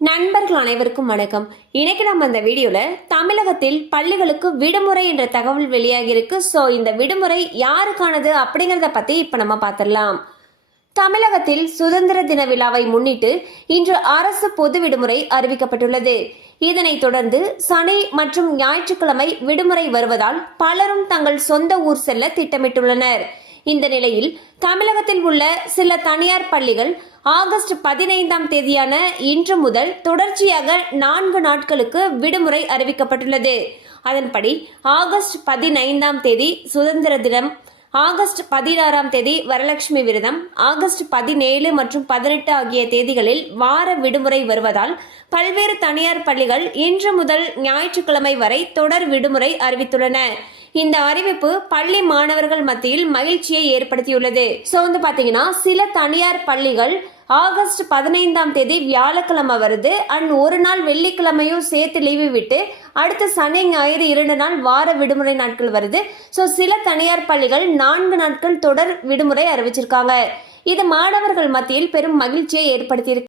நண்பர்கள் அனைவருக்கும் வணக்கம். இன்னைக்கு நம்ம இந்த வீடியோல தமிழகத்தில் பள்ளிகளுக்கு விடுமுறை என்ற தகவல் வெளியாகி இருக்கு ஸோ இந்த விடுமுறை யாருக்கானது அப்படிங்கிறத பத்தி இப்ப நம்ம பார்த்துடலாம் தமிழகத்தில் சுதந்திர தின விழாவை முன்னிட்டு இன்று அரசு பொது விடுமுறை அறிவிக்கப்பட்டுள்ளது. இதனைத் தொடர்ந்து சனி மற்றும் ஞாயிற்றுக்கிழமை விடுமுறை வருவதால் பலரும் தங்கள் சொந்த ஊர் செல்ல திட்டமிட்டுள்ளனர். இந்த நிலையில் தமிழகத்தில் உள்ள சில தனியார் பள்ளிகள் ஆகஸ்ட் பதினைந்தாம் தேதியான இன்று முதல் தொடர்ச்சியாக நான்கு நாட்களுக்கு விடுமுறை அறிவிக்கப்பட்டுள்ளது. அதன்படி ஆகஸ்ட் பதினைந்தாம் தேதி சுதந்திர தினம் ஆகஸ்ட் பதினாறாம் தேதி வரலட்சுமி விரதம் ஆகஸ்ட் பதினேழு மற்றும் பதினெட்டு ஆகிய தேதிகளில் வார விடுமுறை வருவதால் பல்வேறு தனியார் பள்ளிகள் இன்று முதல் ஞாயிற்றுக்கிழமை வரை தொடர் விடுமுறை அறிவித்துள்ளன. இந்த அறிவிப்பு பள்ளி மாணவர்கள் மத்தியில் மகிழ்ச்சியை ஏற்படுத்தியுள்ளது. ஸோ வந்து பார்த்தீங்கன்னா சில தனியார் பள்ளிகள் ஆகஸ்ட் பதினைந்தாம் தேதி வியாழக்கிழமை வருது. அண்ட் ஒரு நாள் வெள்ளிக்கிழமையும் சேர்த்து லீவு விட்டு அடுத்த சனி ஞாயிறு இரண்டு நாள் வார விடுமுறை நாட்கள் வருது. ஸோ சில தனியார் பள்ளிகள் நான்கு நாட்கள் தொடர் விடுமுறை அறிவிச்சிருக்காங்க. இது மாணவர்கள் மத்தியில் பெரும் மகிழ்ச்சியை ஏற்படுத்தியிருக்கு.